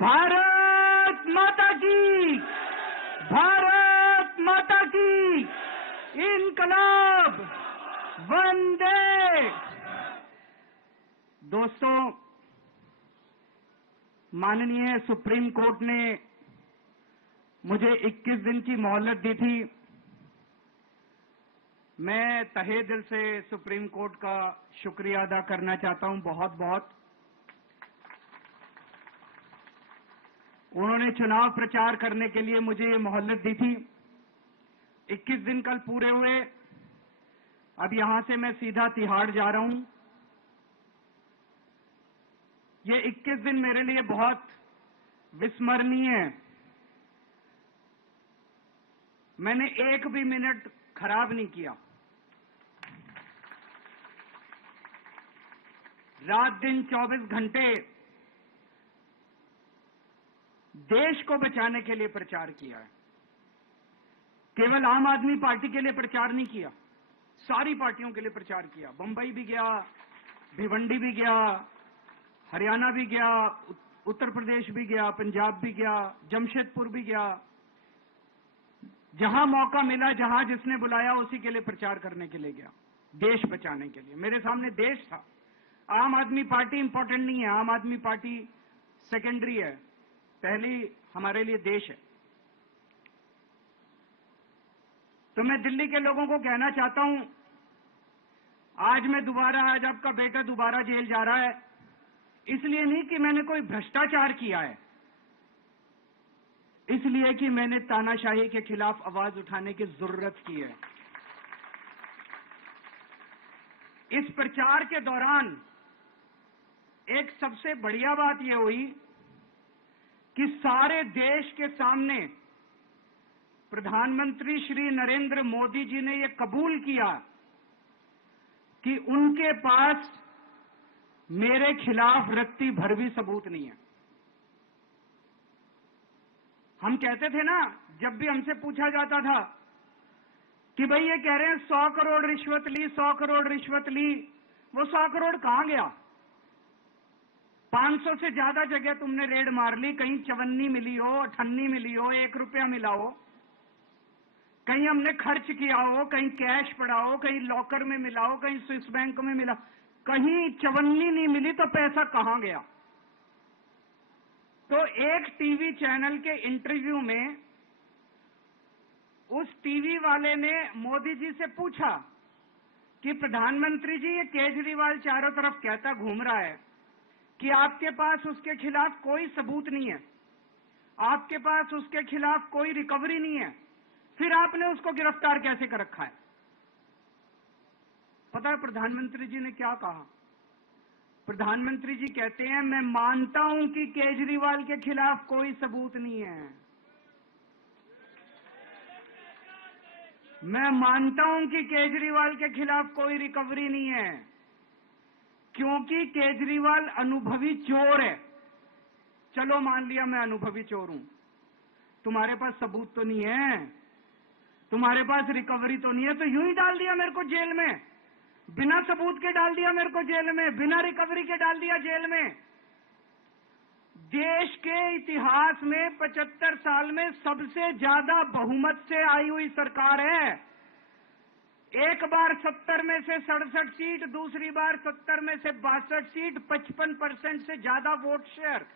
भारत माता की, भारत माता की, इनकलाब, वंदे। दोस्तों, माननीय सुप्रीम कोर्ट ने मुझे 21 दिन की मोहलत दी थी। मैं तहे दिल से सुप्रीम कोर्ट का शुक्रिया अदा करना चाहता हूं, बहुत बहुत। उन्होंने चुनाव प्रचार करने के लिए मुझे ये मोहलत दी थी। 21 दिन कल पूरे हुए। अब यहां से मैं सीधा तिहाड़ जा रहा हूं। ये 21 दिन मेरे लिए बहुत विस्मरणीय है। मैंने एक भी मिनट खराब नहीं किया। रात दिन 24 घंटे देश को बचाने के लिए प्रचार किया है। केवल आम आदमी पार्टी के लिए प्रचार नहीं किया, सारी पार्टियों के लिए प्रचार किया। बंबई भी गया, भिवंडी भी गया, हरियाणा भी गया, उत्तर प्रदेश भी गया, पंजाब भी गया, जमशेदपुर भी गया। जहां मौका मिला, जहां जिसने बुलाया, उसी के लिए प्रचार करने के लिए गया, देश बचाने के लिए। मेरे सामने देश था। आम आदमी पार्टी इंपॉर्टेंट नहीं है, आम आदमी पार्टी सेकेंडरी है, पहली हमारे लिए देश है। तो मैं दिल्ली के लोगों को कहना चाहता हूं, आज आपका बेटा दोबारा जेल जा रहा है, इसलिए नहीं कि मैंने कोई भ्रष्टाचार किया है, इसलिए कि मैंने तानाशाही के खिलाफ आवाज उठाने की जरूरत की है। इस प्रचार के दौरान एक सबसे बढ़िया बात यह हुई कि सारे देश के सामने प्रधानमंत्री श्री नरेंद्र मोदी जी ने यह कबूल किया कि उनके पास मेरे खिलाफ रत्ती भर भी सबूत नहीं है। हम कहते थे ना, जब भी हमसे पूछा जाता था कि भाई ये कह रहे हैं 100 करोड़ रिश्वत ली, 100 करोड़ रिश्वत ली, वो 100 करोड़ कहां गया? 500 से ज्यादा जगह तुमने रेड मार ली, कहीं चवन्नी मिली हो, अठन्नी मिली हो, 1 रुपया मिला हो, कहीं हमने खर्च किया हो, कहीं कैश पड़ा हो, कहीं लॉकर में मिला हो, कहीं स्विस बैंक में मिला, कहीं चवन्नी नहीं मिली, तो पैसा कहां गया? तो एक टीवी चैनल के इंटरव्यू में उस टीवी वाले ने मोदी जी से पूछा कि प्रधानमंत्री जी, ये केजरीवाल चारों तरफ कहता घूम रहा है कि आपके पास उसके खिलाफ कोई सबूत नहीं है, आपके पास उसके खिलाफ कोई रिकवरी नहीं है, फिर आपने उसको गिरफ्तार कैसे कर रखा है? पता है प्रधानमंत्री जी ने क्या कहा? प्रधानमंत्री जी कहते हैं, मैं मानता हूं कि केजरीवाल के खिलाफ कोई सबूत नहीं है, मैं मानता हूं कि केजरीवाल के खिलाफ कोई रिकवरी नहीं है, क्योंकि केजरीवाल अनुभवी चोर है। चलो मान लिया मैं अनुभवी चोर हूं, तुम्हारे पास सबूत तो नहीं है, तुम्हारे पास रिकवरी तो नहीं है, तो यूं ही डाल दिया मेरे को जेल में, बिना सबूत के डाल दिया मेरे को जेल में, बिना रिकवरी के डाल दिया जेल में। देश के इतिहास में 75 साल में सबसे ज्यादा बहुमत से आई हुई सरकार है। एक बार 70 में से 67 सीट, दूसरी बार 70 में से 62 सीट, 55% से ज्यादा वोट शेयर।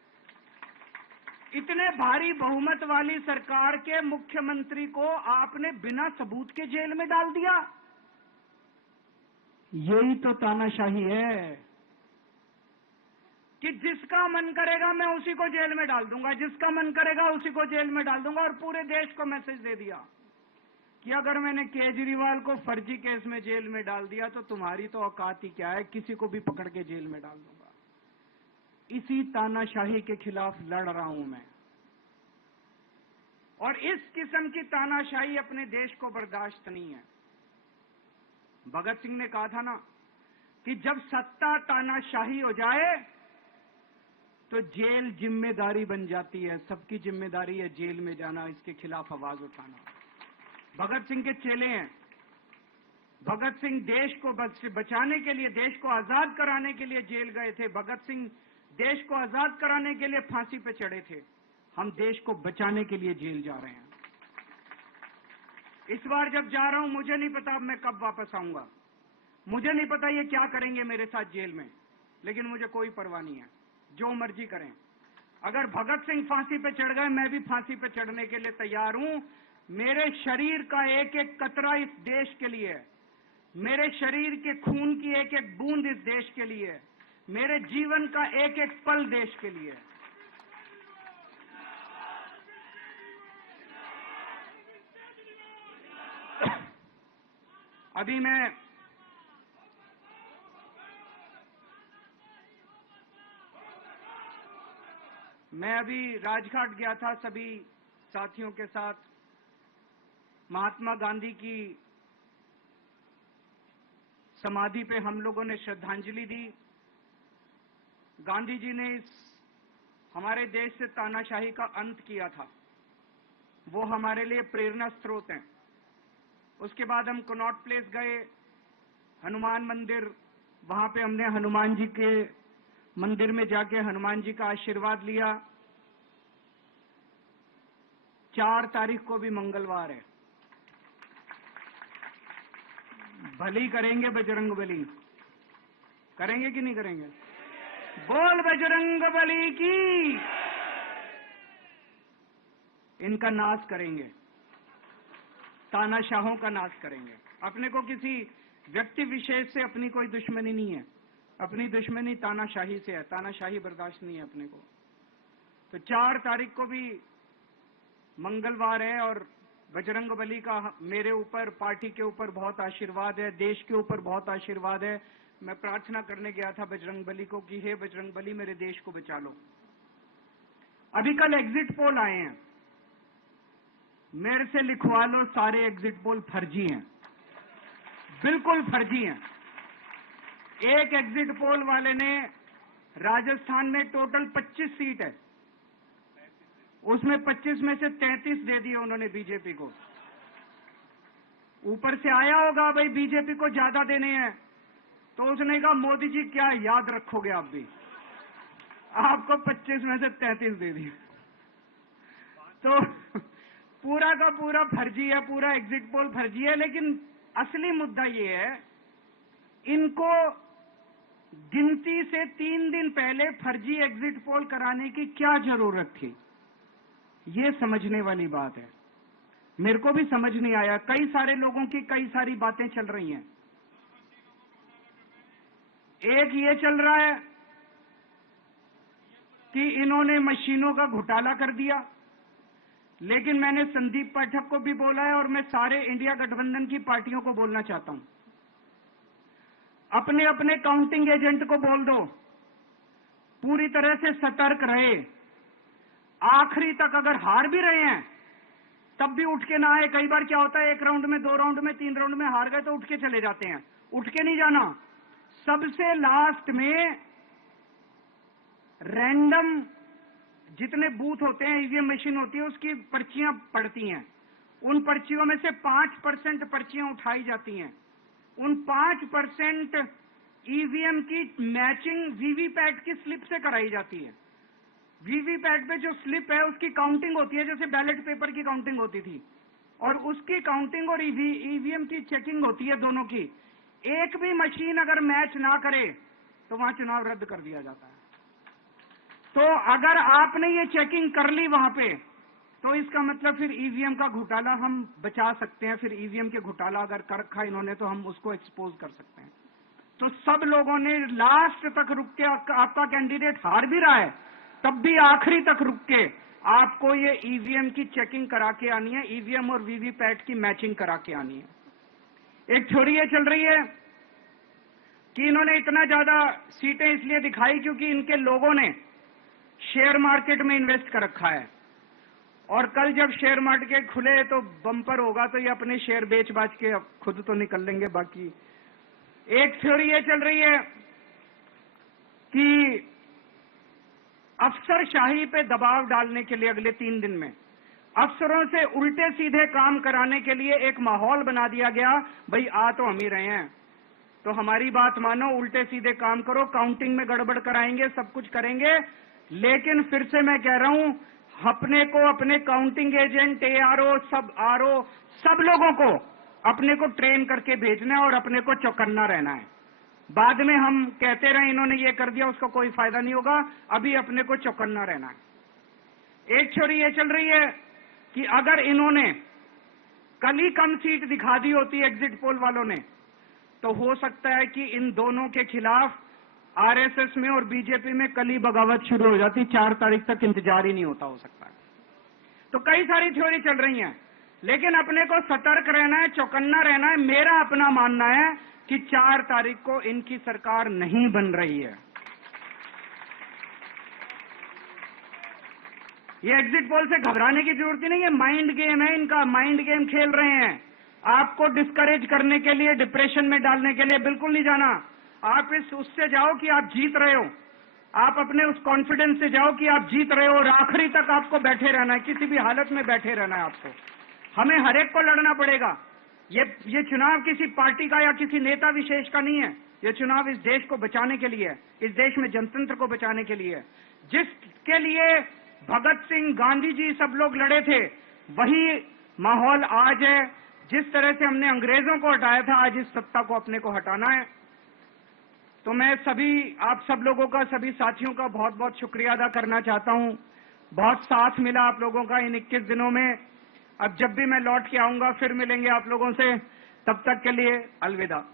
इतने भारी बहुमत वाली सरकार के मुख्यमंत्री को आपने बिना सबूत के जेल में डाल दिया। यही तो तानाशाही है कि जिसका मन करेगा मैं उसी को जेल में डाल दूंगा, जिसका मन करेगा उसी को जेल में डाल दूंगा। और पूरे देश को मैसेज दे दिया कि अगर मैंने केजरीवाल को फर्जी केस में जेल में डाल दिया तो तुम्हारी तो औकात ही क्या है, किसी को भी पकड़ के जेल में डाल दूंगा। इसी तानाशाही के खिलाफ लड़ रहा हूं मैं, और इस किस्म की तानाशाही अपने देश को बर्दाश्त नहीं है। भगत सिंह ने कहा था ना कि जब सत्ता तानाशाही हो जाए तो जेल जिम्मेदारी बन जाती है, सबकी जिम्मेदारी है जेल में जाना, इसके खिलाफ आवाज उठाना। भगत सिंह के चेले हैं। भगत सिंह देश को बचाने के लिए, देश को आजाद कराने के लिए जेल गए थे। भगत सिंह देश को आजाद कराने के लिए फांसी पे चढ़े थे, हम देश को बचाने के लिए जेल जा रहे हैं। इस बार जब जा रहा हूं, मुझे नहीं पता अब मैं कब वापस आऊंगा, मुझे नहीं पता ये क्या करेंगे मेरे साथ जेल में, लेकिन मुझे कोई परवाह नहीं है, जो मर्जी करें। अगर भगत सिंह फांसी पे चढ़ गए, मैं भी फांसी पे चढ़ने के लिए तैयार हूं। मेरे शरीर का एक एक कतरा इस देश के लिए है, मेरे शरीर के खून की एक एक बूंद इस देश के लिए है, मेरे जीवन का एक एक पल देश के लिए है। अभी मैं अभी राजघाट गया था सभी साथियों के साथ। महात्मा गांधी की समाधि पे हम लोगों ने श्रद्धांजलि दी। गांधी जी ने इस हमारे देश से तानाशाही का अंत किया था, वो हमारे लिए प्रेरणा स्रोत हैं। उसके बाद हम कनॉट प्लेस गए, हनुमान मंदिर, वहां पे हमने हनुमान जी के मंदिर में जाके हनुमान जी का आशीर्वाद लिया। 4 तारीख को भी मंगलवार है, भली करेंगे बजरंग बली, करेंगे कि नहीं करेंगे? बोल बजरंग बली की। इनका नाश करेंगे, तानाशाहों का नाश करेंगे। अपने को किसी व्यक्ति विशेष से अपनी कोई दुश्मनी नहीं है, अपनी दुश्मनी तानाशाही से है, तानाशाही बर्दाश्त नहीं है अपने को। तो 4 तारीख को भी मंगलवार है और बजरंग बली का मेरे ऊपर, पार्टी के ऊपर बहुत आशीर्वाद है, देश के ऊपर बहुत आशीर्वाद है। मैं प्रार्थना करने गया था बजरंग बली को कि हे बजरंग बली, मेरे देश को बचा लो। अभी कल एग्जिट पोल आए हैं, मेरे से लिखवा लो, सारे एग्जिट पोल फर्जी हैं, बिल्कुल फर्जी हैं। एक एग्जिट पोल वाले ने राजस्थान में टोटल 25 सीट है, उसमें 25 में से 33 दे दिए उन्होंने बीजेपी को। ऊपर से आया होगा भाई बीजेपी को ज्यादा देने हैं, तो उसने कहा मोदी जी क्या याद रखोगे आप भी, आपको 25 में से 33 दे दिए। तो पूरा का पूरा फर्जी है, पूरा एग्जिट पोल फर्जी है। लेकिन असली मुद्दा ये है, इनको गिनती से 3 दिन पहले फर्जी एग्जिट पोल कराने की क्या जरूरत थी, ये समझने वाली बात है। मेरे को भी समझ नहीं आया, कई सारे लोगों की कई सारी बातें चल रही हैं। एक ये चल रहा है कि इन्होंने मशीनों का घोटाला कर दिया, लेकिन मैंने संदीप पाठक को भी बोला है और मैं सारे इंडिया गठबंधन की पार्टियों को बोलना चाहता हूं, अपने अपने काउंटिंग एजेंट को बोल दो, पूरी तरह से सतर्क रहे। आखिरी तक अगर हार भी रहे हैं तब भी उठ के ना आए। कई बार क्या होता है, 1 राउंड में, 2 राउंड में, 3 राउंड में हार गए तो उठ के चले जाते हैं, उठ के नहीं जाना। सबसे लास्ट में रैंडम जितने बूथ होते हैं, ईवीएम मशीन होती है, उसकी पर्चियां पड़ती हैं, उन पर्चियों में से 5% पर्चियां उठाई जाती हैं। उन 5% ईवीएम की मैचिंग वीवीपैट की स्लिप से कराई जाती है। वीवीपैट पे जो स्लिप है उसकी काउंटिंग होती है, जैसे बैलेट पेपर की काउंटिंग होती थी, और उसकी काउंटिंग और ईवीएम की चेकिंग होती है दोनों की। एक भी मशीन अगर मैच ना करे तो वहां चुनाव रद्द कर दिया जाता है। तो अगर आपने ये चेकिंग कर ली वहां पे, तो इसका मतलब फिर ईवीएम का घोटाला हम बचा सकते हैं। फिर ईवीएम के घोटाला अगर कर रखा इन्होंने तो हम उसको एक्सपोज कर सकते हैं। तो सब लोगों ने लास्ट तक रुक के, आपका कैंडिडेट हार भी रहा है तब भी आखिरी तक रुक के आपको ये ईवीएम की चेकिंग करा के आनी है, ईवीएम और वीवीपैट की मैचिंग करा के आनी है। एक थ्योरी ये चल रही है कि इन्होंने इतना ज्यादा सीटें इसलिए दिखाई क्योंकि इनके लोगों ने शेयर मार्केट में इन्वेस्ट कर रखा है, और कल जब शेयर मार्केट खुले तो बम्पर होगा, तो ये अपने शेयर बेच बाच के अब खुद तो निकल लेंगे। बाकी एक थ्योरी ये चल रही है कि अफसरशाही पे दबाव डालने के लिए अगले 3 दिन में अफसरों से उल्टे सीधे काम कराने के लिए एक माहौल बना दिया गया। भाई आ तो हम ही रहे हैं, तो हमारी बात मानो, उल्टे सीधे काम करो, काउंटिंग में गड़बड़ कराएंगे, सब कुछ करेंगे। लेकिन फिर से मैं कह रहा हूं, अपने को, अपने काउंटिंग एजेंट, एआरओ, सब आरओ, सब लोगों को अपने को ट्रेन करके भेजना है और अपने को चौकन्ना रहना है। बाद में हम कहते रहे इन्होंने ये कर दिया, उसका कोई फायदा नहीं होगा। अभी अपने को चौकन्ना रहना है। एक छोरी ये चल रही है कि अगर इन्होंने कल ही कम सीट दिखा दी होती एग्जिट पोल वालों ने, तो हो सकता है कि इन दोनों के खिलाफ आरएसएस में और बीजेपी में कल ही बगावत शुरू हो जाती। 4 तारीख तक इंतजार ही नहीं होता, हो सकता है। तो कई सारी थ्योरी चल रही हैं, लेकिन अपने को सतर्क रहना है, चौकन्ना रहना है। मेरा अपना मानना है कि 4 तारीख को इनकी सरकार नहीं बन रही है। ये एग्जिट पोल से घबराने की जरूरत ही नहीं है, माइंड गेम है इनका, माइंड गेम खेल रहे हैं। आपको डिस्करेज करने के लिए, डिप्रेशन में डालने के लिए बिल्कुल नहीं जाना। आप उससे जाओ कि आप जीत रहे हो, आप अपने उस कॉन्फिडेंस से जाओ कि आप जीत रहे हो, और आखिरी तक आपको बैठे रहना है, किसी भी हालत में बैठे रहना है आपको। हमें हर एक को लड़ना पड़ेगा। ये चुनाव किसी पार्टी का या किसी नेता विशेष का नहीं है। ये चुनाव इस देश को बचाने के लिए है, इस देश में जनतंत्र को बचाने के लिए है। जिसके लिए भगत सिंह, गांधी जी सब लोग लड़े थे, वही माहौल आज है। जिस तरह से हमने अंग्रेजों को हटाया था, आज इस सत्ता को अपने को हटाना है। तो मैं सभी, आप सब लोगों का, सभी साथियों का बहुत बहुत शुक्रिया अदा करना चाहता हूं। बहुत साथ मिला आप लोगों का इन 21 दिनों में। अब जब भी मैं लौट के आऊंगा फिर मिलेंगे आप लोगों से। तब तक के लिए अलविदा।